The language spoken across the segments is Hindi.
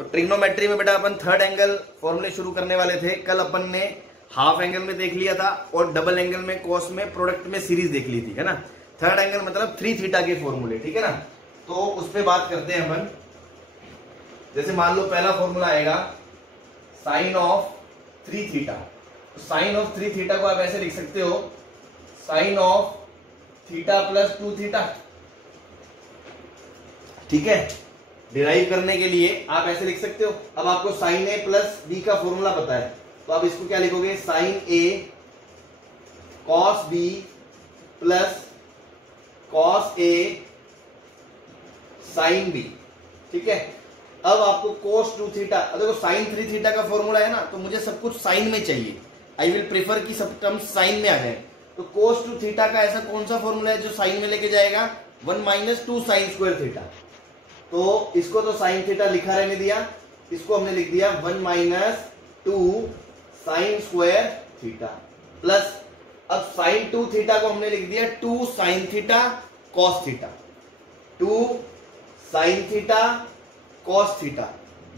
तो ट्रिग्नोमेट्री में बेटा अपन थर्ड एंगल फॉर्मूले शुरू करने वाले थे। कल अपन ने हाफ एंगल में देख लिया था और डबल एंगल में कॉस में प्रोडक्ट में सीरीज देख ली थी, है ना। थर्ड एंगल मतलब 3 थीटा के फॉर्मूले, ठीक है ना। तो उस पे बात करते हैं अपन। जैसे मान लो पहला फॉर्मूला आएगा साइन ऑफ 3 थीटा। तो साइन ऑफ 3 थीटा को आप ऐसे लिख सकते हो, sine of theta plus 2 theta, ठीक है। डिराइव करने के लिए आप ऐसे लिख सकते हो। अब आपको साइन ए प्लस बी का फॉर्मूला पता है, तो आप इसको क्या लिखोगे, sign A cos B plus cos A sine B, ठीक है। अब आपको कोस 2 थीटा, देखो साइन 3 थीटा का फॉर्मूला है ना, तो मुझे सब कुछ साइन में चाहिए। आई विल प्रेफर कि सब टर्म साइन में आ जाए। तो कोस 2 थीटा का ऐसा कौन सा फॉर्मूला है जो साइन में लेके जाएगा, 1 माइनस 2 साइन स्क्वायर थीटा। तो इसको तो साइन थीटा लिखा रहने दिया, इसको हमने लिख दिया 1 minus 2 sine square theta plus, अब साइन 2 थीटा को हमने लिख दिया 2 sine theta cos theta, 2 sine theta cos theta.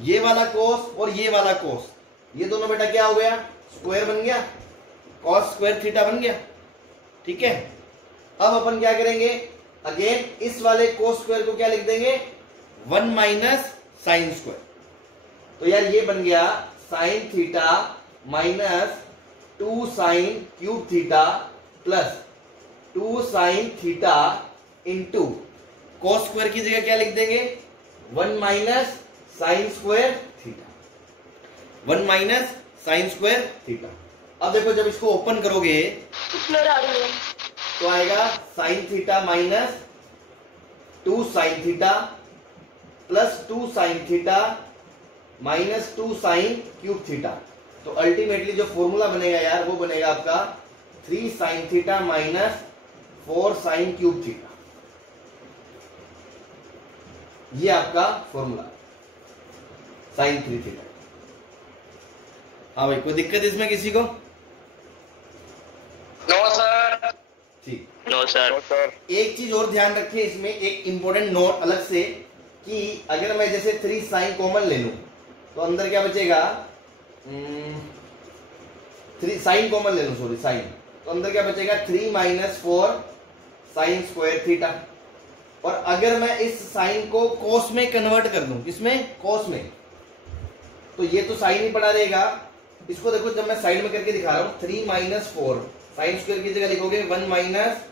ये वाला कॉस और ये वाला कॉस, ये दोनों बेटा क्या हो गया, स्क्वायर बन गया, कॉस स्क्वायर थीटा बन गया, ठीक है। अब अपन क्या करेंगे, अगेन इस वाले कोस स्क्वायर को क्या लिख देंगे, 1 माइनस साइन स्क्वायर। तो यार ये बन गया sign theta minus 2 sine cube theta plus 2 sine theta into cos square की जगह क्या लिख देंगे, 1 minus sine square theta, 1 minus sine square theta. अब देखो जब इसको ओपन करोगे तो आएगा sign theta minus 2 sine theta plus 2 sign theta minus 2 sine cube theta. तो अल्टीमेटली जो फॉर्मूला बनेगा यार वो बनेगा आपका 3 sine theta minus 4 sine cube theta. ये आपका फॉर्मूला साइन 3 थीटा। हाँ भाई, कोई दिक्कत इसमें किसी को? No sir. ठीक, नो सर। एक चीज और ध्यान रखिए इसमें, एक इंपॉर्टेंट नोट अलग से, कि अगर मैं जैसे 3 साइन कॉमन ले लूं तो अंदर क्या बचेगा, 3 साइन कॉमन ले लूं, सॉरी साइन, तो अंदर क्या बचेगा 3 माइनस 4 साइन स्क्वायर थीटा। और अगर मैं इस साइन को कोस में कन्वर्ट कर दूं, किसमें, कोस में, तो ये तो साइन ही पड़ा रहेगा। इसको देखो जब मैं साइड में करके दिखा रहा हूं, 3 माइनस 4 साइन स्क्वायर की जगह लिखोगे 1 माइनस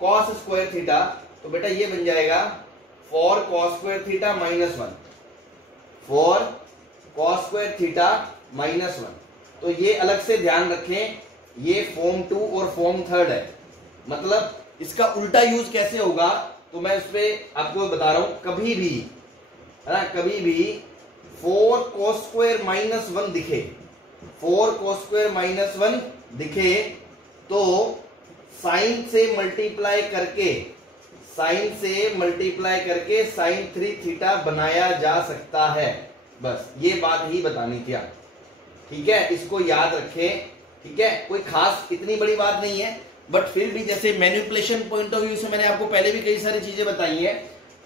कॉस स्क्वायर थीटा, तो बेटा ये बन जाएगा 4 cos square theta minus 1, 4 cos square theta minus 1। तो ये अलग से ध्यान रखें, ये फॉर्म 2 और फॉर्म 3 है। मतलब इसका उल्टा यूज कैसे होगा तो मैं उस पर आपको बता रहा हूं। कभी भी, है ना, कभी भी 4 cos स्क्वायर माइनस 1 दिखे, 4 cos स्क्वायर माइनस 1 दिखे, तो साइन से मल्टीप्लाई करके, साइन से मल्टीप्लाई करके साइन 3 थीटा बनाया जा सकता है। बस ये बात ही बतानी थी आप, ठीक है, इसको याद रखें, ठीक है। कोई खास इतनी बड़ी बात नहीं है, बट फिर भी जैसे मैनिपुलेशन पॉइंट ऑफ व्यू से मैंने आपको पहले भी कई सारी चीजें बताई हैं।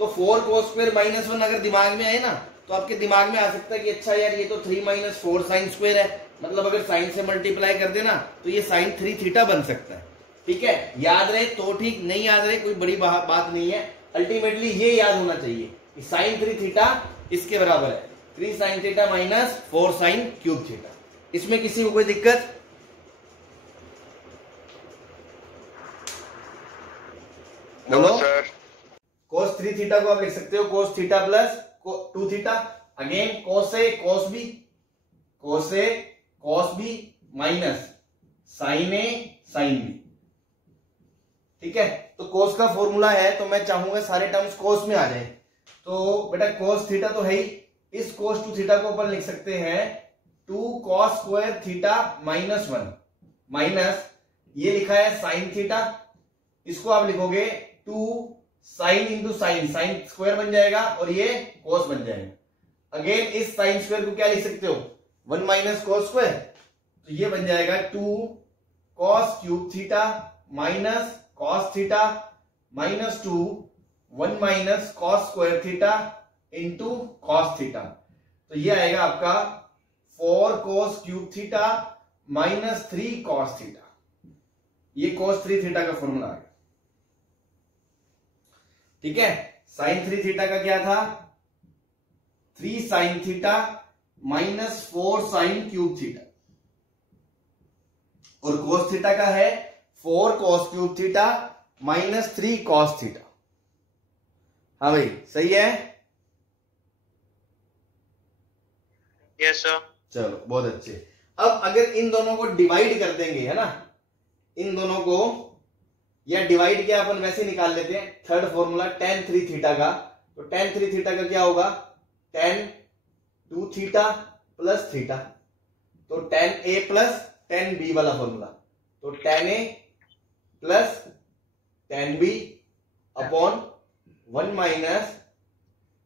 तो 4 cos स्क्वायर माइनस 1 अगर दिमाग में आए ना, तो आपके दिमाग में आ सकता है कि अच्छा यार ये तो 3 माइनस 4 साइन स्क्वायर है, मतलब अगर साइन से मल्टीप्लाई कर देना तो ये साइन 3 थीटा बन सकता है, ठीक है। याद रहे तो ठीक, नहीं याद रहे कोई बड़ी बात नहीं है। अल्टीमेटली ये याद होना चाहिए कि साइन 3 थीटा इसके बराबर है 3 sine theta minus 4 sine cube theta. इसमें किसी को कोई दिक्कत? बोलो सर। cos 3 थीटा को आप लिख सकते हो cos theta plus 2 theta, again cos ए cos बी, cos ए cos बी माइनस साइन ए साइन बी, ठीक है। तो cos का फॉर्मूला है, तो मैं चाहूंगा सारे टर्म्स cos में आ जाए। तो बेटा cos थीटा तो है ही, इस cos 2 थीटा को अपन लिख सकते हैं 2 cos square theta minus 1 minus, ये लिखा है साइन थीटा, इसको आप लिखोगे 2 sine into sine, sine square बन जाएगा और ये cos बन जाएगा। अगेन इस साइन स्क्वायर को क्या लिख सकते हो, 1 माइनस cos स्क्वायर, तो ये बन जाएगा 2 cos cube theta minus cos theta minus 2 1 minus cos square theta into cos theta. तो ये आएगा आपका 4 cos cube theta minus 3 cos theta. ये cos 3 थीटा का फॉर्मूला आ गया। ठीक है, sin 3 थीटा का क्या था? 3 sin theta minus 4 sin cube theta, और cos थीटा का है 4 cos cube theta minus 3 cos theta. हाँ भाई, सही है? Yes sir. चलो बहुत अच्छे। अब अगर इन दोनों को डिवाइड कर देंगे, है ना, इन दोनों को, या डिवाइड क्या अपन वैसे निकाल लेते हैं, थर्ड फॉर्मूला tan 3 थीटा का, तो tan 3 थीटा का क्या होगा? tan 2 थीटा प्लस थीटा, तो tan a plus tan b वाला फॉर्मूला, तो tan a plus tan b upon 1 minus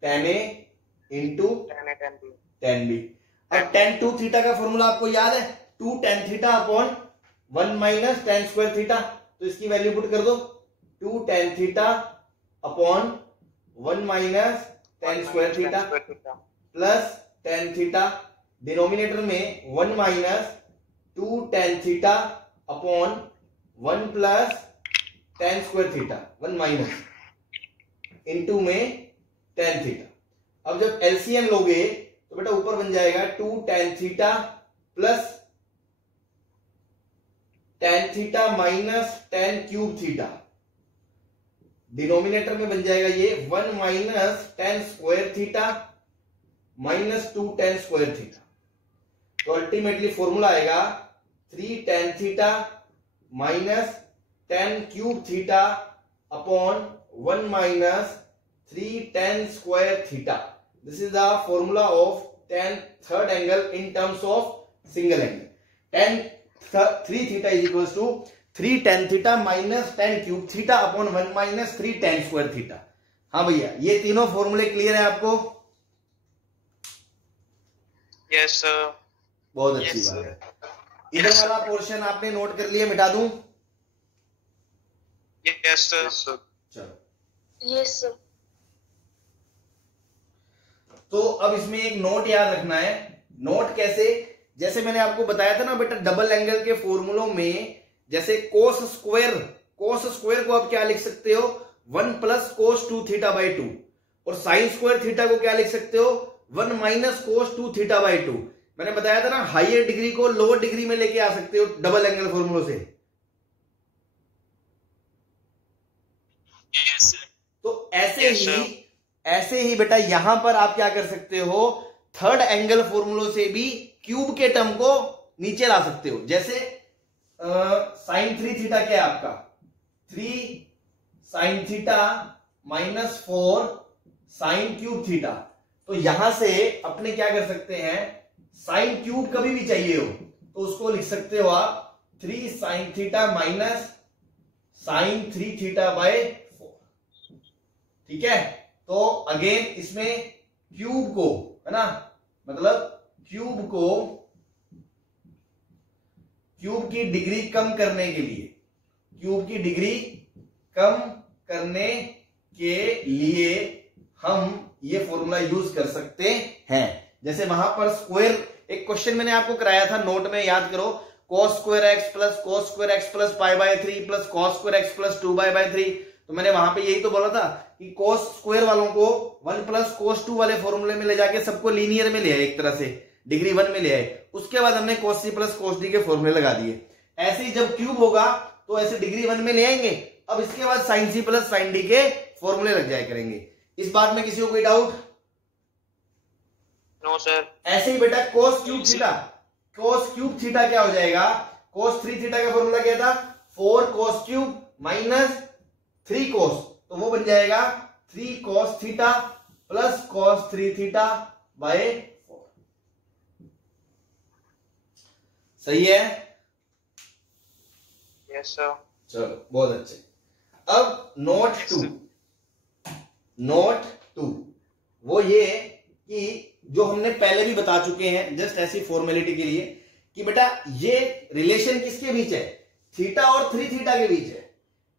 tan a into tan b। अब tan 2 थीटा का फॉर्मूला आपको याद है, 2 tan theta upon 1 minus tan square theta, तो इसकी वैल्यू पुट कर दो, 2 tan theta upon 1 minus tan square theta plus tan theta, denominator में 1 minus 2 tan theta upon 1 plus tan square theta, 1 minus into में tan थीटा। अब जब एलसीएम लोगे तो बेटा ऊपर बन जाएगा 2 tan theta plus tan theta minus tan cube theta, denominator में बन जाएगा ये 1 minus tan square theta minus 2 tan square theta. तो अल्टीमेटली फॉर्मूला आएगा 3 tan theta minus tan cube theta upon 1 minus 3 tan square theta. This is the formula of tan third angle in terms of single angle. Tan 3 theta is equals to 3 tan theta minus tan cube theta upon 1 minus 3 tan square theta। हाँ भैया, ये तीनों फॉर्मूले क्लियर है आपको? Yes sir. बहुत अच्छी बात है। इधर वाला पोर्शन आपने नोट कर लिया, मिटा दूं? Yes sir. चलो यस सर। तो अब इसमें एक नोट याद रखना है। नोट कैसे? जैसे मैंने आपको बताया था ना बेटा, डबल एंगल के फॉर्मूलों में जैसे कोस स्क्वायर को आप क्या लिख सकते हो? 1 प्लस कोस 2 थीटा बाई 2, और साइन स्क्वायर थीटा को क्या लिख सकते हो? 1 माइनस कोस 2 थीटा बाई 2। मैंने बताया था ना, हायर डिग्री को लोअर डिग्री में लेके आ सकते हो डबल एंगल फॉर्मूलों से। तो ऐसे ही बेटा यहां पर आप क्या कर सकते हो? थर्ड एंगल फॉर्मूलों से भी क्यूब के टर्म को नीचे ला सकते हो। जैसे साइन 3 थीटा क्या है आपका? 3 sine theta minus 4 sine cube theta. तो यहां से अपने क्या कर सकते हैं, साइन क्यूब कभी भी चाहिए हो तो उसको लिख सकते हो आप 3 sine theta minus sine 3 theta by 4। ठीक है, तो अगेन इसमें क्यूब को, है ना, मतलब क्यूब की डिग्री कम करने के लिए, क्यूब की डिग्री कम करने के लिए हम ये फॉर्मूला यूज कर सकते हैं। जैसे वहां पर स्क्वायर, एक क्वेश्चन मैंने आपको कराया था नोट में, याद करो, cos square x plus cos square x plus pi by 3 प्लस cos square x plus 2 by 3। तो मैंने वहां पे यही तो बोला था कि cos स्क्वायर वालों को 1 प्लस cos 2 वाले फॉर्मूले में ले जाके सबको लीनियर में ले आए, एक तरह से डिग्री 1 में ले आए। उसके बाद हमने cos c plus cos d के फॉर्मूले लगा दिए। ऐसे ही जब क्यूब होगा तो ऐसे डिग्री 1 में ले आएंगे। अब इसके बाद sin c plus sin d के फॉर्मूले लग जाया करेंगे। इस बात में किसी को कोई डाउट? No sir. ऐसे ही बेटा cos क्यूब थीटा क्या हो जाएगा? cos 3 थीटा का फॉर्मूला क्या था? 4 cos क्यूब माइनस 3 cos, तो वो बन जाएगा 3 cos theta plus cos 3 theta by 4। सही है? Yes sir. चलो बहुत अच्छे। अब नोट टू वो ये कि जो हमने पहले भी बता चुके हैं, जस्ट ऐसी फॉर्मेलिटी के लिए, कि बेटा ये रिलेशन किसके बीच है? थीटा और 3 थीटा के बीच है।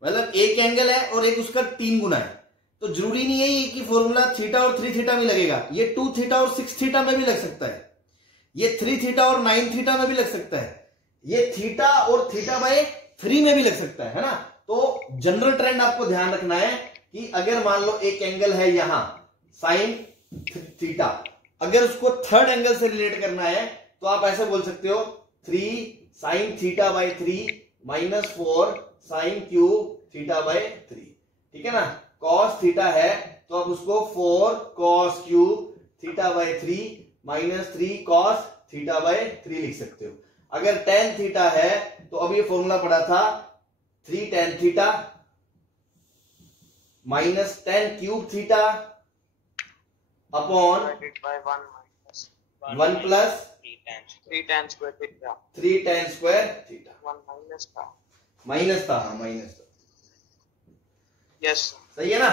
मतलब एक एंगल है और एक उसका 3 गुना है। तो जरूरी नहीं है कि फॉर्मूला थीटा और 3 थीटा में लगेगा, ये 2 थीटा और 6 थीटा में भी लग सकता है, ये 3 थीटा और 9 थीटा में भी लग सकता है, ये थीटा और थीटा बाय 3 में भी लग सकता है ना। तो जनरल ट्रेंड आपको ध्यान रखना है कि अगर मान लो एक एंगल है यहां साइन थीटा, अगर उसको थर्ड एंगल से रिलेट करना है तो आप ऐसे बोल सकते हो 3 sine theta by 3 minus 4 sine cube theta by 3, ठीक है ना। कॉस थीटा है तो आप उसको 4 cos cube theta by 3 minus 3 cos theta by 3 लिख सकते हो। अगर टेन थीटा है तो अब ये फॉर्मूला पढ़ा था 3 tan theta minus 10 cube theta upon 1 plus 3 tan square theta 3 ten square theta, 1 minus था। माइनस था, हाँ माइनस था, यस सही है ना।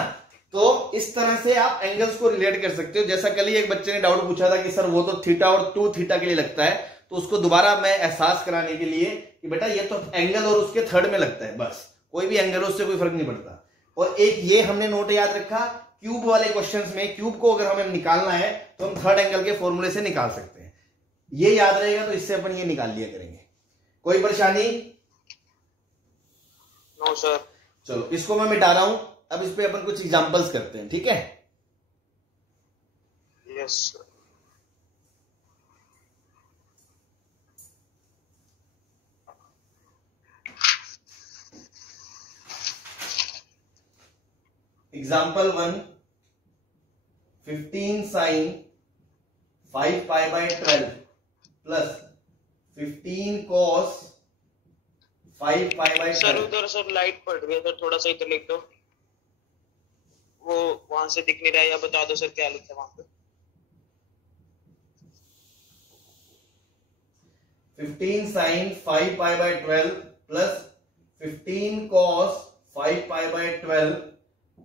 तो इस तरह से आप एंगल्स को रिलेट कर सकते हो। जैसा कल ही एक बच्चे ने डाउट पूछा था कि सर वो तो थीटा और 2 थीटा के लिए लगता है, तो उसको दोबारा मैं एहसास कराने के लिए कि बेटा ये तो एंगल और उसके थर्ड में लगता है, बस कोई भी एंगल उससे कोई फर्क नहीं पड़ता। और एक ये हमने नोट याद रखा, क्यूब वाले क्वेश्चंस में क्यूब को अगर हमें निकालना है तो हम थर्ड एंगल के फॉर्मूले से निकाल सकते हैं, ये याद रहेगा, तो इससे अपन ये निकाल लिया करेंगे। कोई परेशानी? No sir. चलो इसको मैं मिटा रहा हूं, अब इस पे अपन कुछ एग्जांपल्स करते हैं, ठीक है। Yes sir. Example 1, 15 sine 5 pi by 12 plus 15 cos 5 pi by 12। Sir उधर सर लाइट पड़ रही है सर, थोड़ा सा इधर लिख दो, वो वहां से दिख नहीं रहा है, या बता दो सर क्या लिखा है वहां पे। 15 sine 5 pi by 12 plus 15 cos 5 pi by 12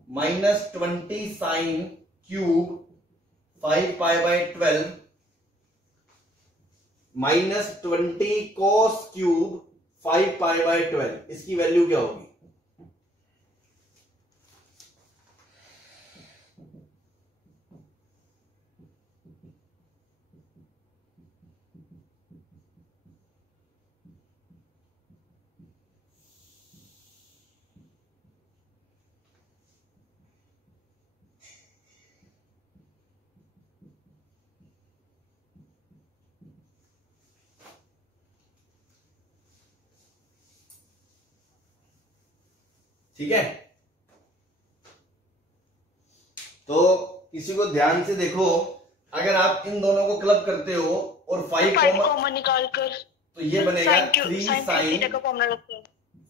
minus 20 sine cube 5 pi by 12 minus 20 cos cube 5 pi by 12, इसकी वैल्यू क्या होगी? ठीक है, तो किसी को ध्यान से देखो, अगर आप इन दोनों को क्लब करते हो और 5 कॉमन निकाल कर तो ये बनेगा 3 sine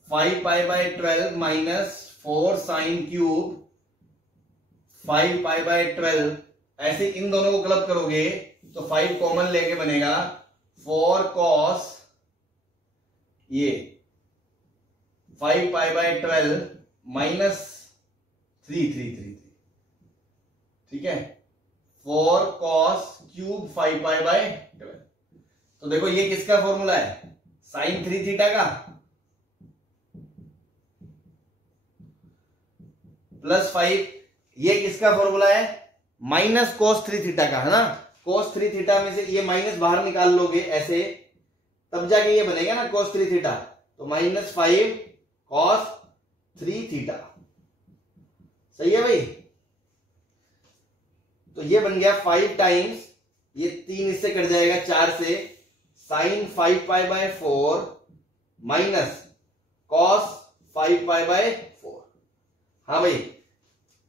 5 pi by 12 minus 4 sine cube 5 pi by 12। ऐसे इन दोनों को क्लब करोगे तो 5 कॉमन लेके बनेगा 4 कॉस ये 5 पाई बाय 12 माइनस 3, ठीक है, 4 कॉस क्यूब 5 पाई बाय 12। तो देखो ये किसका फॉर्मूला है? साइन 3 थीटा का प्लस 5, ये किसका फॉर्मूला है? माइनस कॉस 3 थीटा का, है ना। कॉस 3 थीटा में से ये माइनस बाहर निकाल लोगे ऐसे, तब जाके ये बनेगा ना कॉस 3 थीटा, तो माइनस 5 कॉस 3 थीटा, सही है भाई। तो ये बन गया 5 टाइम्स, ये 3 इससे कट जाएगा 4 से, sine 5 pi by 4 minus cos 5 pi by 4। हाँ भाई,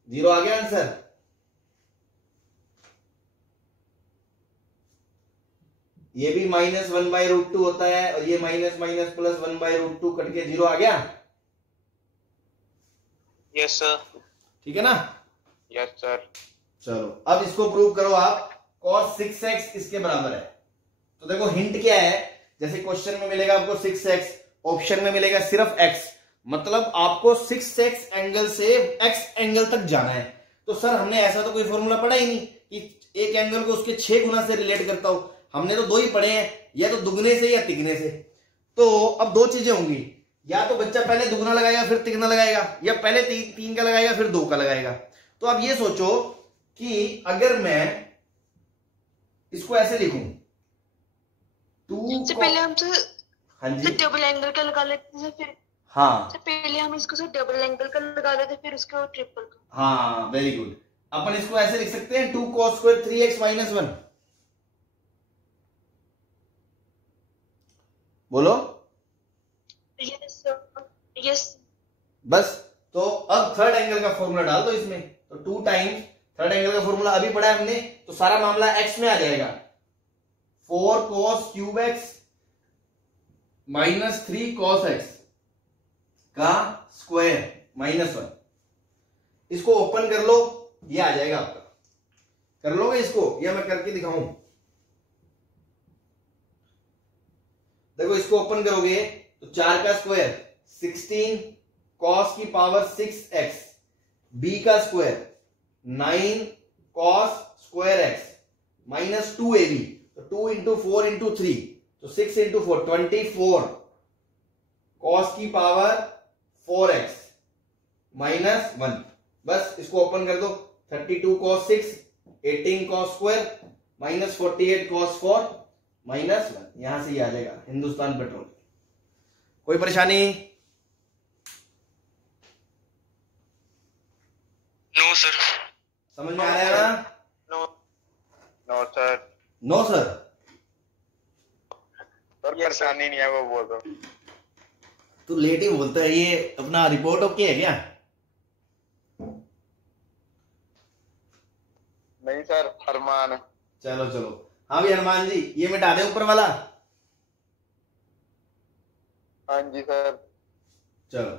0 आ गया आंसर। ये भी माइनस 1/√2 होता है और ये माइनस माइनस प्लस 1/√2 कट के 0 आ गया। Yes sir. ठीक है ना। Yes sir. चलो अब इसको प्रूव करो आप। cos 6x किसके बराबर है? तो देखो हिंट क्या है, जैसे क्वेश्चन में मिलेगा आपको 6x, ऑप्शन में मिलेगा सिर्फ x, मतलब आपको 6x एंगल से x एंगल तक जाना है। तो सर हमने ऐसा तो कोई फॉर्मूला पढ़ा ही नहीं कि एक एंगल को उसके 6 गुना से रिलेट करता हो, हमने तो 2 ही पढ़े हैं, या तो दुगने से या तिगने से। तो अब 2 चीजें होंगी, या तो बच्चा पहले दुगना लगाएगा फिर तिगना लगाएगा, या पहले 3 का लगाएगा फिर 2 का लगाएगा। तो अब ये सोचो कि अगर मैं इसको ऐसे लिखूं, सबसे पहले हम तो हाँ जी डबल एंगल का लगा लेते हैं, फिर हाँ सबसे पहले हम इसको से डबल एंगल का लगा देते हैं, फिर उसके बाद ट्रिपल का। हाँ वेरी गुड। अपन इसको ऐसे लिख सकते हैं 2 cos स्क्वायर 3x माइनस 1। बोलो यस यस। बस। तो अब थर्ड एंगल का फॉर्मूला डाल दो इसमें, तो 2 टाइम्स थर्ड एंगल का फॉर्मूला अभी पढ़ा है हमने, तो सारा मामला x में आ जाएगा। 4 cos cube x minus 3 cos x का स्क्वायर माइनस 1। इसको ओपन कर लो, ये आ जाएगा आपका। कर लोगे इसको या मैं करके दिखाऊं? देखो इसको ओपन करोगे तो 4 का स्क्वायर 16 cos की पावर 6x, b का square 9 cos square x minus 2ab, तो 2 इंटू 4 इंटू 3, तो 6 इंटू 4 24 cos की पावर 4x माइनस 1। बस इसको ओपन कर दो, 32 cos 6 18 cos square minus 48 cos 4 minus 1। यहां से ये आ जाएगा हिंदुस्तान पेट्रोल। कोई परेशानी? No sir. समझ में आ रहा है ना? No no sir. No sir. परेशानी नहीं है, वो बोल दो। तू लेट ही बोलता है। ये अपना रिपोर्ट ओके है क्या? नहीं सर, अरमान। चलो चलो, हाँ भी हनुमान जी, ये मिटा दे ऊपर वाला। हाँ जी सर। चलो,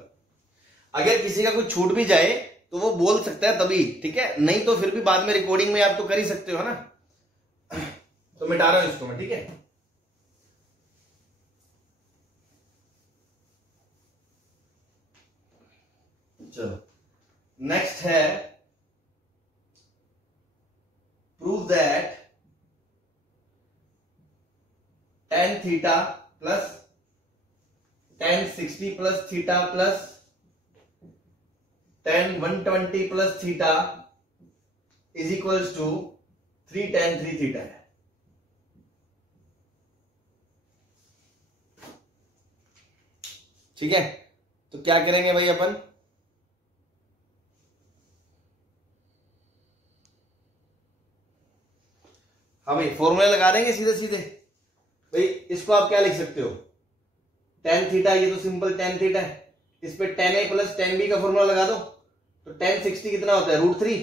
अगर किसी का कुछ छूट भी जाए तो वो बोल सकता है तभी, ठीक है? नहीं तो फिर भी बाद में रिकॉर्डिंग में आप तो कर ही सकते हो ना। तो मिटा रहा हूं इसको मैं, ठीक है? चलो नेक्स्ट है, prove that tan theta plus tan 60 plus theta plus tan 120 plus theta is equals to 3 tan 3 theta है। ठीक है, तो क्या करेंगे भाई अपन? हाँ भाई, फॉर्मूला लगा देंगे सीधे सीधे। भाई इसको आप क्या लिख सकते हो? tan थीटा, ये तो सिंपल tan थीटा है, इस पे tan a plus tan b का फॉर्मूला लगा दो, तो tan 60 कितना होता है? √3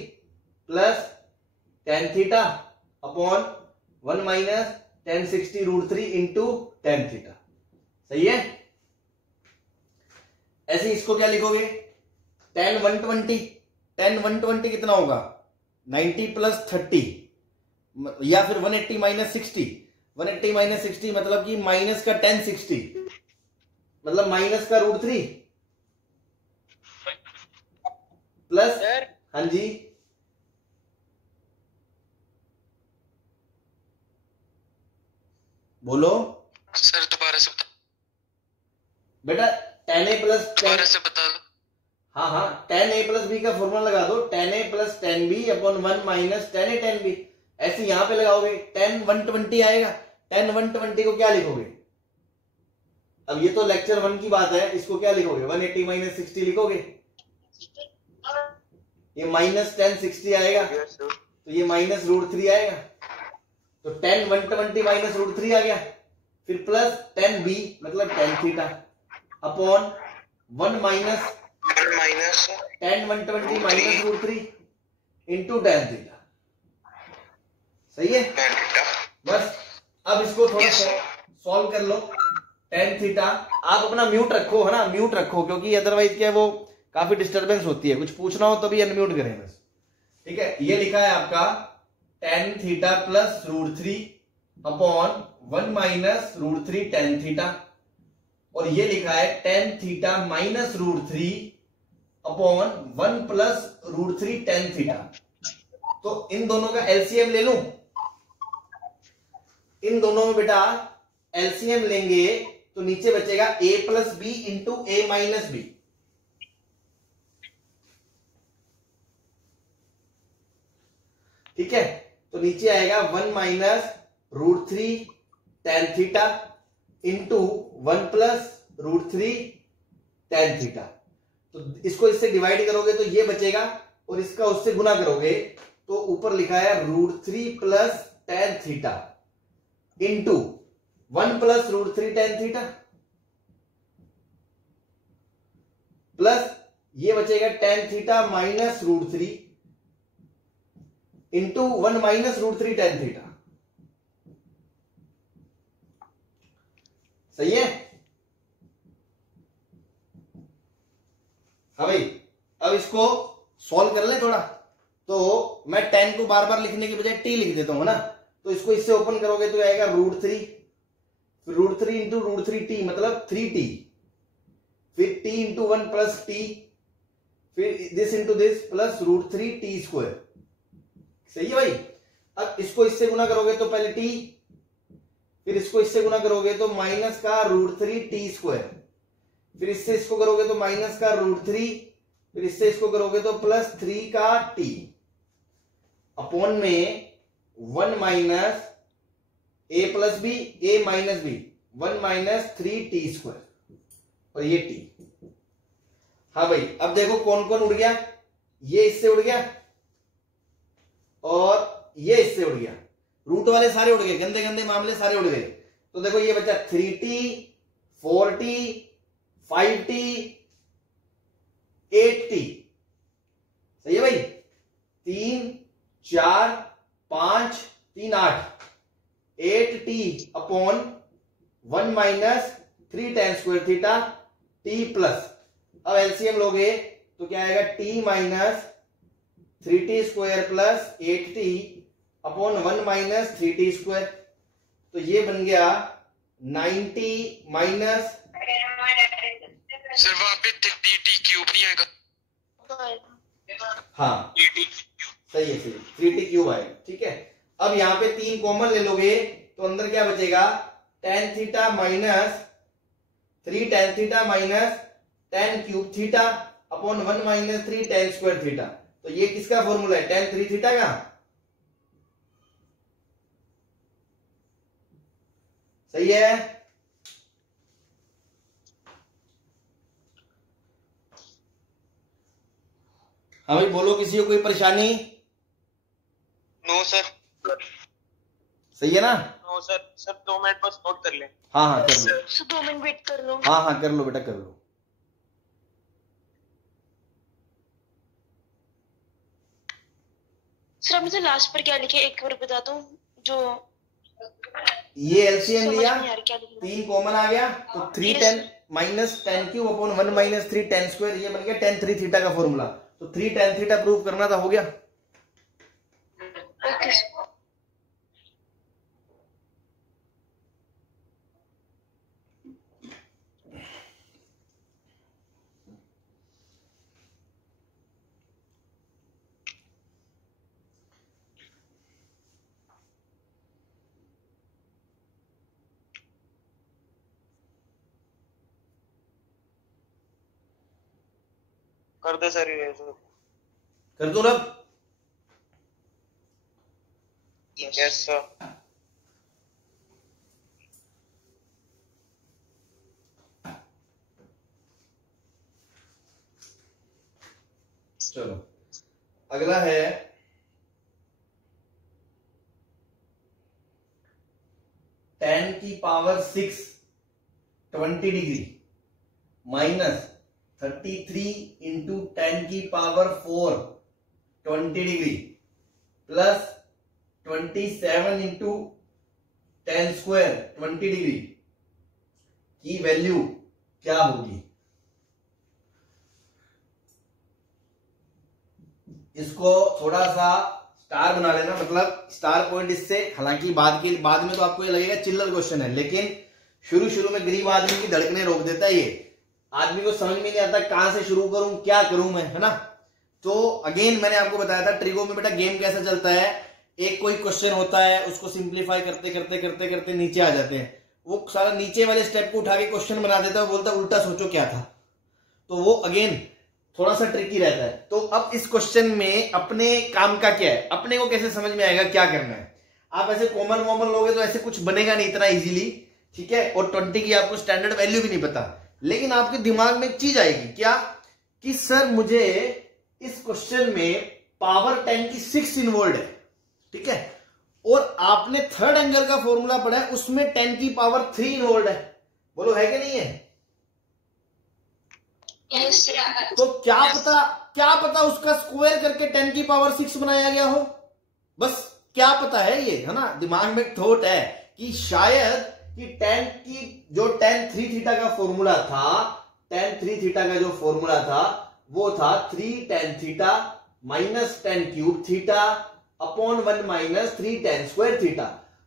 plus tan theta upon 1 minus tan 60 √3 into tan theta. सही है? ऐसे इसको क्या लिखोगे? tan 120 कितना होगा? 90 प्लस 30, या फिर 180 माइनस 60। 180 माइनस 60 मतलब कि माइनस का tan 60, मतलब माइनस का √3 प्लस, हाँ जी बोलो सर, दोबारा से बता बेटा। tan a प्लस दोबारा से बता दो। हाँ हाँ, tan a प्लस b का फॉर्मूला लगा दो, tan a plus tan b upon 1 minus tan a tan b। ऐसे यहां पे लगाओगे tan 120 आएगा। tan 120 को क्या लिखोगे? अब ये तो लेक्चर 1 की बात है, इसको क्या लिखोगे? 180 माइनस 60 लिखोगे। ये माइनस tan 60 आएगा, तो ये माइनस √3 आएगा, तो tan 120 माइनस √3 आ गया। फिर प्लस tan b मतलब tan theta upon 1 minus tan 120 minus √3 into tan theta. सही है? बस अब इसको थोड़ा सॉल्व कर लो। tan थीटा आप अपना म्यूट रखो, है ना? म्यूट रखो, क्योंकि अदरवाइज क्या है, वो काफी डिस्टरबेंस होती है। कुछ पूछना हो तभी अनम्यूट करें बस। ठीक है, ये लिखा है आपका tan theta plus √3 upon 1 minus √3 tan theta, और ये लिखा है tan theta minus √3 upon 1 plus √3 tan theta. तो इन दोनों का एलसीएम ले लूं? इन दोनों में बेटा एलसीएम लेंगे तो नीचे बचेगा a plus b into a minus b. है, तो नीचे आएगा 1 minus √3 tan theta into 1 plus √3 tan theta. तो इसको इससे डिवाइड करोगे तो ये बचेगा, और इसका उससे गुना करोगे तो ऊपर लिखा है √3 plus tan theta into 1 plus √3 tan theta, plus ये बचेगा tan theta minus √3 into 1 minus √3 tan theta. सही है? हाँ भाई, अब इसको सॉल्व कर ले थोड़ा। तो मैं tan को बार बार लिखने के बजाय t लिख देता हूं ना, तो इसको इससे ओपन करोगे तो आएगा √3, √3 इंटू √3t मतलब 3t, फिर t इंटू 1 प्लस t, फिर this into this plus √3t²। सही है भाई? अब इसको इससे गुना करोगे तो पहले t, फिर इसको इससे गुना करोगे तो माइनस का √3t², फिर इससे इसको करोगे तो माइनस का √3, फिर इससे इसको करोगे तो प्लस 3 का t अपॉन में 1 minus a plus b, a minus b, 1 minus 3t², और ये t। हाँ भाई, अब देखो कौन कौन उड़ गया, ये इससे उड़ गया और ये इससे उड़ गया, रूट वाले सारे उड़ गए, गंदे गंदे मामले सारे उड़ गए। तो देखो ये बचा 3t, 4t, 5t, 8t। सही है भाई? 3, 4, 5, 3, 8, 8t upon 1 minus 3 tan² theta t plus, अब एलसीएम लोगे तो क्या आएगा, t minus 3t² plus 8t upon 1 minus 3t²। तो ये बन गया 90 माइनस, सर वहां पे 3t³ नहीं आएगा? हाँ सही है, सही, 3t³ आएगा। ठीक है, अब यहाँ पे 3 कॉमन ले लोगे तो अंदर क्या बचेगा, tan theta minus 3 tan theta minus tan³ theta upon 1 minus 3 tan² theta. तो ये किसका फॉर्मूला है, tan 3 थीटा का। सही है? हाँ भाई बोलो, किसी को कोई परेशानी? No sir. सही है ना? No sir. सर 2 मिनट बस नोट कर ले। हाँ हाँ कर लो। सर 2 मिनट वेट कर लो। हाँ हाँ कर लो बेटा, कर लो। सर आपने तो लास्ट पर क्या लिखे, एक बार बता दो। जो ये एलसीएम लिया, समझ नहीं आ रहा क्या लिखना है। 3 कॉमन आ गया तो 3 tan minus tan³ upon 1 minus 3 tan², ये बन गया tan 3 थीटा का फॉर्मूला। तो 3 tan थीटा प्रूव करना था, हो गया। Okay sir. कर दे सर ये। कर दो रब। Yes sir. चलो अगला है tan की power 6 20 degree minus 33 into tan की power 4 20 degree plus 27 into tan² 20 degree की वैल्यू क्या होगी। इसको थोड़ा सा स्टार बना लेना, मतलब स्टार पॉइंट इससे, हालांकि बाद में तो आपको ये लगेगा चिल्लर क्वेश्चन है, लेकिन शुरू में गरीब आदमी की धड़कने रोक देता है ये। आदमी को समझ में नहीं आता कहां से शुरू करूं, क्या करूं मैं, है ना। तो अगेन मैंने आपको बताया था ट्रिगो में बेटा गेम कैसा चलता है, एक कोई क्वेश्चन होता है उसको सिंप्लीफाई करते करते करते करते नीचे आ जाते हैं, वो सारा नीचे वाले स्टेप को उठा के क्वेश्चन बना देता है, बोलता है उल्टा सोचो क्या था। तो वो अगेन थोड़ा सा ट्रिकी रहता है। तो अब इस क्वेश्चन में अपने काम का क्या है, अपने को कैसे समझ में आएगा क्या करना है। आप ऐसे कॉमन वॉमन लोगे तो ऐसे कुछ बनेगा नहीं इतना इजीली, ठीक है। और 20 की आपको स्टैंडर्ड वैल्यू भी नहीं पता, लेकिन आपके दिमाग में एक चीज आएगी क्या कि सर मुझे इस क्वेश्चन में पावर 10 की 6 इन्वॉल्व है, ठीक है, और आपने थर्ड एंगल का फॉर्मूला पढ़ा है उसमें 10 की पावर 3 इन्वॉल्व है। बोलो है कि नहीं है? यस तो क्या पता उसका स्क्वायर करके 10 की पावर 6 बनाया गया हो। बस क्या पता है, ये है ना, दिमाग में एक थॉट है कि शायद कि 10 की जो tan 3 थीटा का फॉर्मूला था, tan 3 थीटा का जो फॉर्मूला था वो था 3 tan theta minus tan cube theta upon 1 minus 3 tan square theta.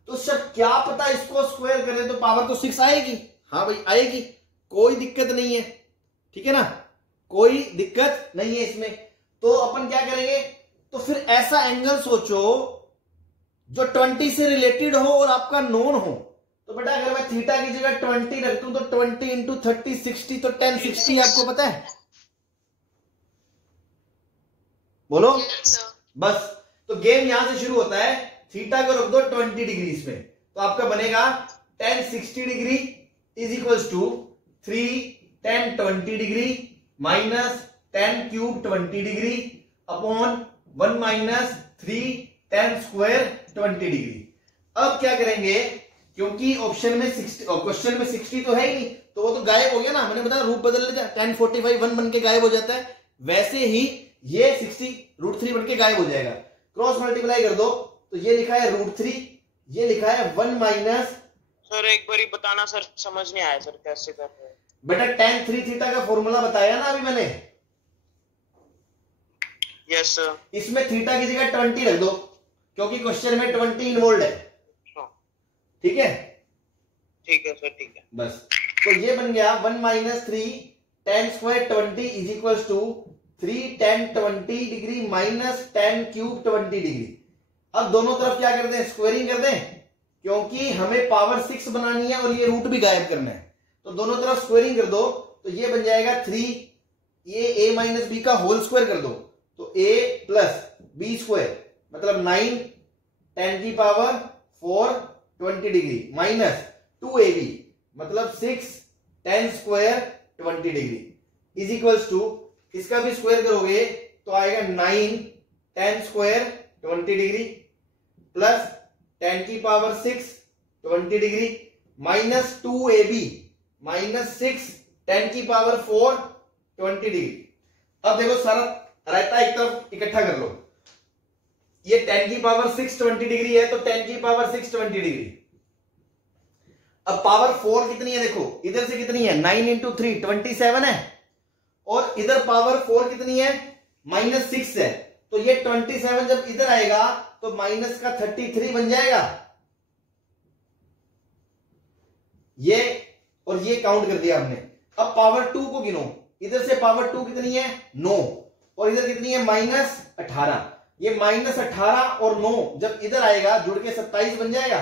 तो सर क्या पता इसको स्क्वायर करें तो पावर तो 6 आएगी। हाँ भाई आएगी, कोई दिक्कत नहीं है, ठीक है ना, कोई दिक्कत नहीं है इसमें। तो अपन क्या करेंगे, तो फिर ऐसा एंगल सोचो जो 20 से रिलेटेड हो और आपका नोन हो। तो बेटा अगर मैं थीटा की जगह 20 रख दूं तो 20 इंटू 30 60, तो 10 60 आपको पता है, बोलो बस। तो गेम यहां से शुरू होता है, थीटा को रख दो 20 डिग्री में, तो आपका बनेगा tan 60 degree is equals to 3 tan 20 degree minus tan cube 20 degree upon 1 minus 3 tan square 20 degree. अब क्या करेंगे, क्योंकि ऑप्शन में 60 और क्वेश्चन में 60 तो है ही नहीं, तो वो तो गायब हो गया ना, मैंने बताया रूप बदल लेते हैं, tan 45 1 बन के गायब हो जाता है, वैसे ही ये 60 √3 बन के गायब हो जाएगा। क्रॉस मल्टीप्लाई कर दो तो ये लिखा है √3, ये लिखा है 1 माइनस। सर एक बार ही बताना सर, समझ नहीं आया सर कैसे कर रहे हैं। बेटा tan 3 थीटा का फॉर्मूला बताया ना अभी मैंने। Yes sir. इसमें थीटा की जगह 20 रख दो क्योंकि क्वेश्चन में 20 इन्वॉल्व है, ठीक है? ठीक है सर, ठीक है बस। तो ये बन गया 1 minus 3 tan square 20 is equal to 3 tan 20 degree minus tan cube 20 degree. अब दोनों तरफ क्या कर दें, स्क्वायरिंग कर दें, क्योंकि हमें पावर 6 बनानी है और ये रूट भी गायब करना है। तो दोनों तरफ स्क्वायरिंग कर दो तो ये बन जाएगा 3, ये a माइनस बी का होल स्क्वायर कर दो तो a प्लस बी स्क्वायर मतलब 9 tan की पावर 4 20 डिग्री माइनस 2ab मतलब 6 tan square 20 degree is equals to, इसका भी स्क्वायर करोगे तो आएगा 9 tan square 20 degree plus tan की power 6 20 degree minus 2ab minus 6 tan की पावर 4 20 डिग्री। अब देखो सारा रायता एक तरफ इकट्ठा कर लो, ये tan की पावर 6 20 डिग्री है तो tan की पावर 6 20 डिग्री। अब पावर 4 कितनी है, देखो इधर से कितनी है, 9 इंटू 3 27 है, और इधर पावर 4 कितनी है, -6 है, तो ये 27 जब इधर आएगा तो माइनस का 33 बन जाएगा। ये और ये काउंट कर दिया हमने। अब पावर 2 को गिनो, इधर से पावर 2 कितनी है 9 और इधर कितनी है -18। ये -18 और 9 जब इधर आएगा जुड़ के 27 बन जाएगा।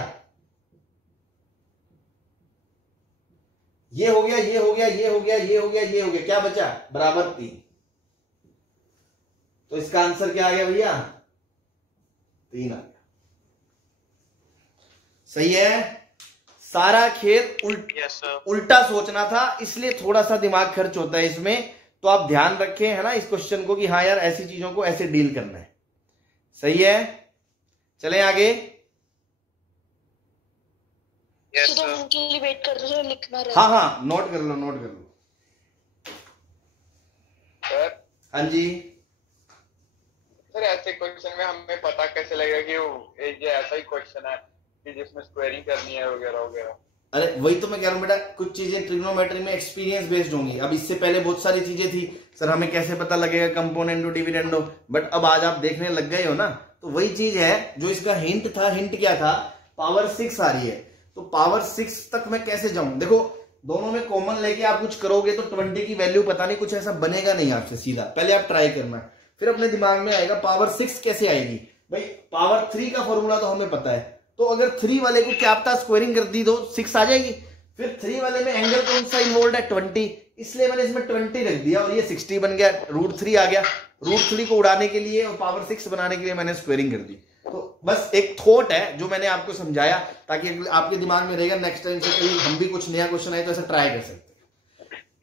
ये हो गया, ये हो गया, ये हो गया, ये हो गया, ये हो गया, क्या बचा बराबर 3। तो इसका आंसर क्या आ गया भैया, 3 आ गया। सही है, सारा खेल उल्टा सोचना था, इसलिए थोड़ा सा दिमाग खर्च होता है इसमें। तो आप ध्यान रखें है ना इस क्वेश्चन को कि हाँ यार ऐसी चीजों को ऐसे डील करना है। सही है, चलें आगे। तो उनके लिए वेट कर रहे हो, लिखना रहे। हाँ हाँ नोट कर लो, नोट कर लो। सर हाँ जी सर, ऐसे क्वेश्चन में हमें पता कैसे लगेगा कि वो ये ऐसा ही क्वेश्चन है कि जिसमें स्क्वायरिंग करनी है वगैरह वगैरह? अरे वही तो मैं कह रहा हूँ बेटा, कुछ चीजें ट्रिग्नोमेट्री में एक्सपीरियंस बेस्ड होंगी। अब इससे पहले बहुत सारी चीजें थी सर, हमें कैसे पता लगेगा कंपोनेंडो डिविडेंडो, बट अब आज आप देखने लग गए हो ना, तो वही चीज है जो इसका हिंट था। हिंट क्या था, पावर 6 आ रही है, तो पावर 6 तक मैं कैसे जाऊं। देखो दोनों में कॉमन लेके आप कुछ करोगे तो 20 की वैल्यू पता नहीं, कुछ ऐसा बनेगा नहीं आपसे सीधा। पहले आप ट्राई करना, फिर अपने दिमाग में आएगा पावर 6 कैसे आएगी। भाई पावर 3 का फॉर्मूला तो हमें पता है, तो अगर 3 वाले को क्या पता स्क्वायरिंग कर दी तो 6 आ जाएगी। फिर 3 वाले में एंगल कौन सा इन्वॉल्व है, 20, इसलिए मैंने इसमें 20 रख दिया और ये 60 बन गया, √3 आ गया। √3 को उड़ाने के लिए और पावर 6 बनाने के लिए मैंने स्क्वायरिंग कर दी। तो बस एक थॉट है जो मैंने आपको समझाया ताकि आपके दिमाग में रहेगा, नेक्स्ट टाइम से कभी हम भी कुछ नया क्वेश्चन आए तो ऐसा ट्राई कर सकते हैं।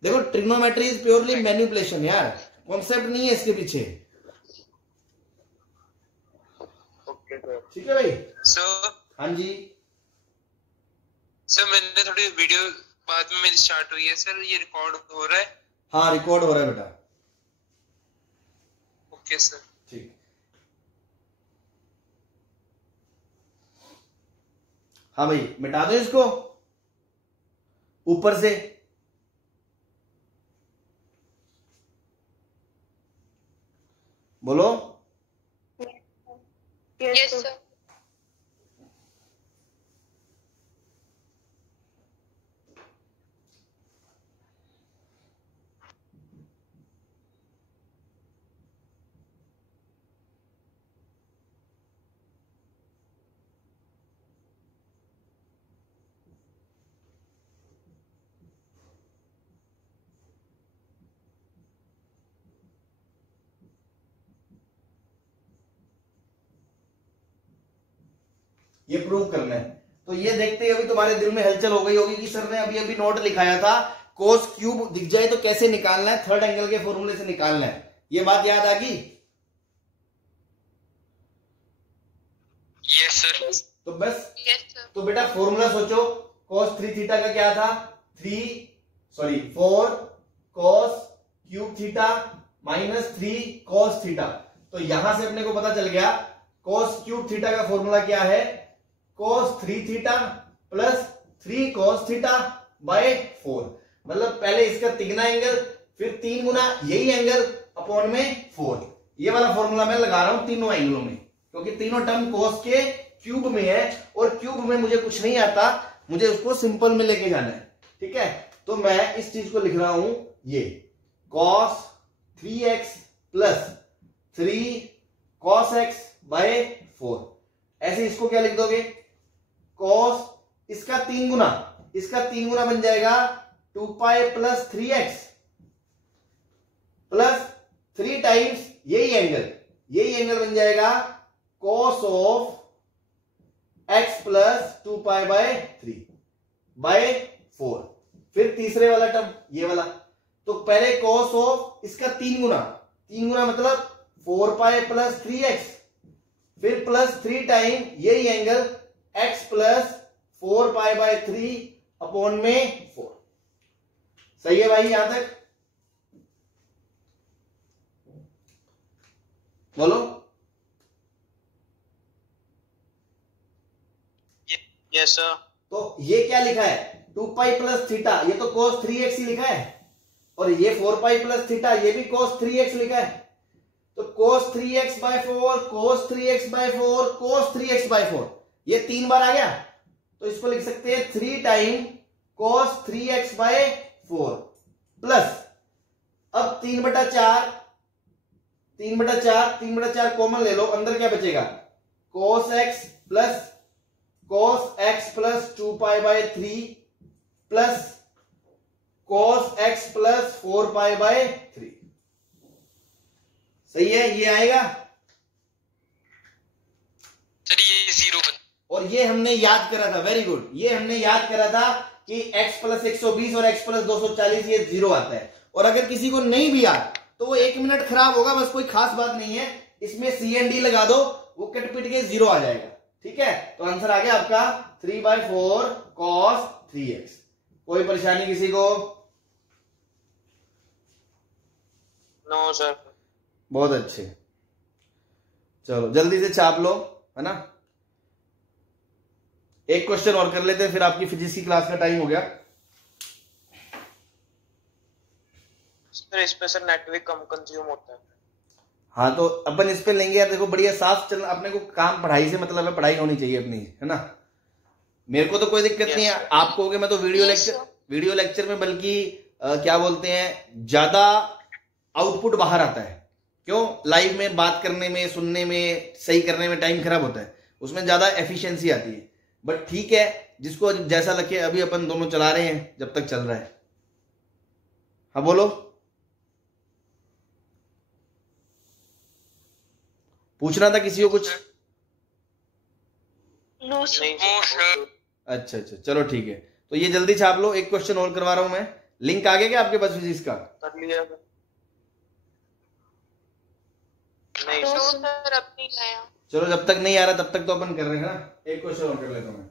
देखो ट्रिग्नोमेट्री इज प्योरली मैनिपुलेशन यार, कॉन्सेप्ट नहीं है इसके पीछे। Okay sir. ठीक है भाई। सर हाँ जी सर मैंने थोड़ी वीडियो बाद में मेरी स्टार्ट हुई है सर, ये रिकॉर्ड हो रहा है? हाँ रिकॉर्ड हो रहा है बेटा। ओके सर ठीक। हाँ भाई मिटा दो इसको ऊपर से। बोलो। Yes sir. ये प्रूव करना है। तो ये देखते ही अभी तुम्हारे दिल में हलचल हो गई होगी कि सर ने अभी अभी नोट लिखाया था कोस क्यूब दिख जाए तो कैसे निकालना है, थर्ड एंगल के फॉर्मूले से निकालना है। ये बात याद आ गई? Yes sir. तो बस यस सर। तो बेटा फॉर्मूला सोचो, cos 3 थीटा का क्या था, 4 cos cube theta minus 3 cos theta. तो यहां से अपने को पता चल गया cos क्यूब थीटा का फॉर्मूला क्या है, cos 3 theta plus 3 cos theta by 4। मतलब पहले इसका तिगना एंगल, फिर 3 गुना यही एंगल अपॉन में 4। ये वाला फॉर्मूला मैं लगा रहा हूं तीनों एंगलों में, क्योंकि तीनों टर्म cos के क्यूब में है और क्यूब में मुझे कुछ नहीं आता, मुझे उसको सिंपल में लेके जाना है। ठीक है, तो मैं इस चीज को लिख रहा हूं, ये cos 3x plus 3 cos x by 4। ऐसे इसको क्या लिख दोगे, cos इसका 3 गुना बन जाएगा 2 pi plus 3x plus 3 times यही एंगल बन जाएगा cos of x plus 2 pi by 3 by 4। फिर तीसरे वाला टर्म ये वाला, तो पहले cos ऑफ इसका 3 गुना मतलब 4 पाई प्लस 3x, फिर प्लस 3 टाइम यही angle x plus 4 pi by 3 upon में 4। सही है भाई यहां तक? बोलो। Yes sir. तो ये क्या लिखा है, 2 पाई प्लस थीटा, ये तो cos 3x ही लिखा है, और ये 4 पाई प्लस थीटा ये भी cos 3x लिखा है। तो cos 3x by 4, cos 3x by 4, cos 3x by 4, ये 3 बार आ गया, तो इसको लिख सकते हैं 3 time cos 3x by 4 plus, अब 3/4 कॉमन ले लो, अंदर क्या बचेगा, cos x plus cos x plus 2 pi by 3 प्लस cos x plus 4 pi by 3। सही है, ये आएगा सर, ये 0 बन। और ये हमने याद करा था, वेरी गुड, ये हमने याद करा था कि x प्लस 120 और x प्लस 240 ये 0 आता है। और अगर किसी को नहीं भी याद तो वो 1 मिनट खराब होगा, बस कोई खास बात नहीं है, इसमें C&D लगा दो, वो कट पिट के 0 आ जाएगा। ठीक है, तो आंसर आ गया आपका 3/4 cos 3x। कोई परेशानी किसी को? No sir. बहुत अच्छे, चलो जल्दी से छाप लो, है ना। एक क्वेश्चन और कर लेते हैं, फिर आपकी फिजिक्स की क्लास का टाइम हो गया। सर इस पे सर नेट भी कम कंज्यूम होता है। हाँ तो अपन इस पे लेंगे यार, देखो बढ़िया साफ चल, अपने को काम पढ़ाई से मतलब है, पढ़ाई होनी चाहिए अपनी, है ना। मेरे को तो कोई दिक्कत नहीं है, आप कहोगे मैं तो वीडियो लेक्चर में बल्कि क्या बोलते हैं, ज्यादा आउटपुट बाहर आता है। क्यों? लाइव में बात करने में, सुनने में, सही करने में टाइम खराब होता है, उसमें ज्यादा एफिशिएंसी आती है। बट ठीक है, जिसको जैसा लगे। अभी अपन दोनों चला रहे हैं जब तक चल रहा है। हाँ बोलो, पूछना था किसी को कुछ? No sir. नहीं सर। अच्छा अच्छा, चलो ठीक है। तो ये जल्दी छाप लो। एक क्वेश्चन और करवा रहा हूं मैं। लिंक आ गया क्या आपके पास फिजिक्स का? कर लिया सर। नहीं नो सर। सर अब नहीं लाया। चलो, जब तक नहीं आ रहा तब तक तो अपन कर रहे हैं ना। एक क्वेश्चन और कर लेता हूं मैं।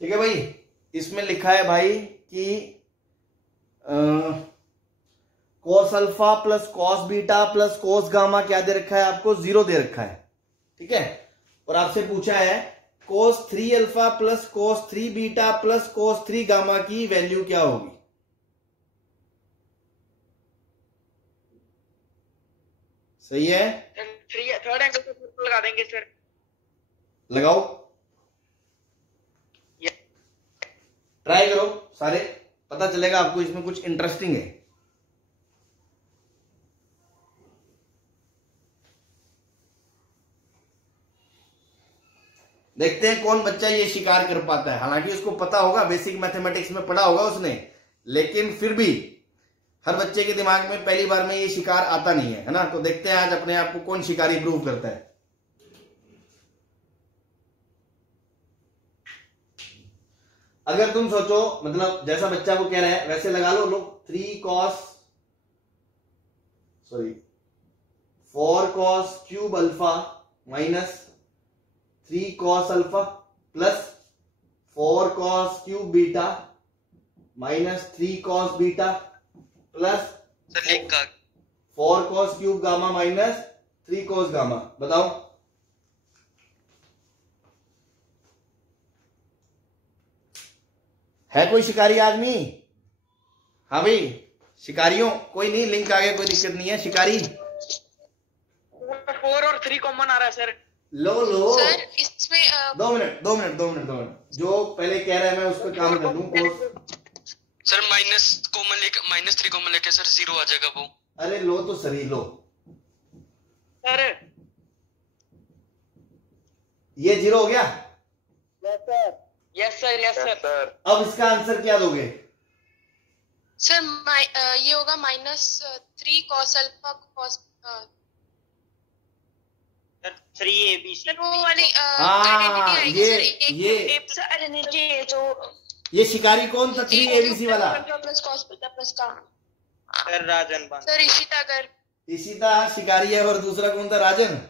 ठीक है भाई, इसमें लिखा है भाई कि cos alpha plus cos beta plus cos gamma क्या दे रखा है आपको? 0 दे रखा है। ठीक है, और आपसे पूछा है cos 3 alpha plus cos 3 beta plus cos 3 gamma की वैल्यू क्या होगी? सही है, थर्ड एंगल से लगा देंगे सर। लगाओ, ट्राई करो सारे, पता चलेगा आपको इसमें कुछ इंटरेस्टिंग है। देखते हैं कौन बच्चा ये शिकार कर पाता है। हालांकि उसको पता होगा, बेसिक मैथमेटिक्स में पढ़ा होगा उसने, लेकिन फिर भी हर बच्चे के दिमाग में पहली बार में ये शिकार आता नहीं है ना। तो देखते हैं आज अपने आप को कौन शिकारी प्रूव करता है। अगर तुम सोचो, मतलब जैसा बच्चा को कह रहा है वैसे लगा लो। लोग 4 cos cube alpha minus 3 cos alpha plus 4 cos cube beta minus 3 cos beta plus 4 cos cube gamma minus 3 cos gamma. बताओ, है कोई शिकारी आदमी? हाँ भाई, शिकारियों कोई नहीं, लिंक आ गया, कोई दिक्कत नहीं है। शिकारी 4 और 3 कॉमन आ रहा है सर। लो सर इसमें 2 मिनट। जो पहले कह रहा है मैं उस पर काम कर दूं। सर -3 कॉमन लेके सर 0 आ जाएगा वो। अरे लो तो सही, लो सर। ये 0 हो गया। Yes sir. अब इसका आंसर क्या दोगे? सर ये होगा -3 cos alpha cos 3 ABC। Sir वो वाली हाँ, आइडेंटिटी आएगी सर। ये सर नीचे जो ये शिकारी कौन था 3 ABC वाला? प्लस cos बीटा प्लस का सर राजन बान। सर इशिता अगर इशिता शिकारी है, और दूसरा कौन था? राजन।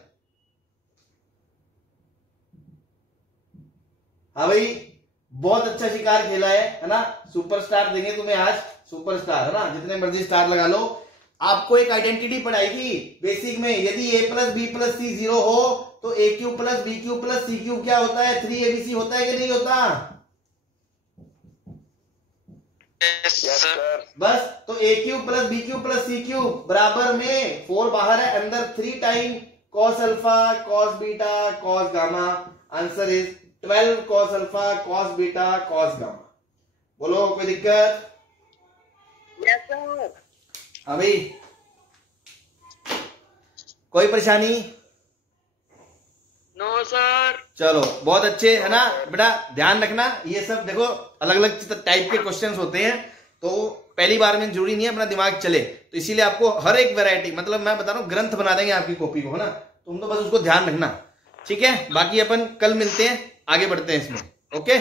हाँ भाई, बहुत अच्छा शिकार खेला है ना। सुपरस्टार देंगे तुम्हें आज, सुपरस्टार है ना, जितने मर्जी स्टार लगा लो। आपको एक आइडेंटिटी पढ़ाई थी बेसिक में, यदि a plus b plus c 0 हो तो a cube plus b cube plus c cube क्या होता है? 3 ABC होता है कि नहीं होता? बस, तो a cube plus b cube plus c cube बराबर में 4 बाहर है, अंदर 3 time cos alpha cos beta cos gamma. Answer is 12 cos alpha cos beta cos gamma. बोलो, कोई दिक्कत? Yes sir. हाँ भाई, कोई परेशानी? No sir. चलो, बहुत अच्छे है ना बेटा। ध्यान रखना, ये सब देखो अलग अलग टाइप के क्वेश्चंस होते हैं, तो पहली बार में जरूरी नहीं है अपना दिमाग चले। तो इसीलिए आपको हर एक वैरायटी, मतलब मैं बता रहा हूँ, ग्रंथ बना देंगे आपकी कॉपी को, है ना। तुम तो बस उसको ध्यान रखना, ठीक है। बाकी अपन कल मिलते हैं, आगे बढ़ते हैं इसमें। ओके।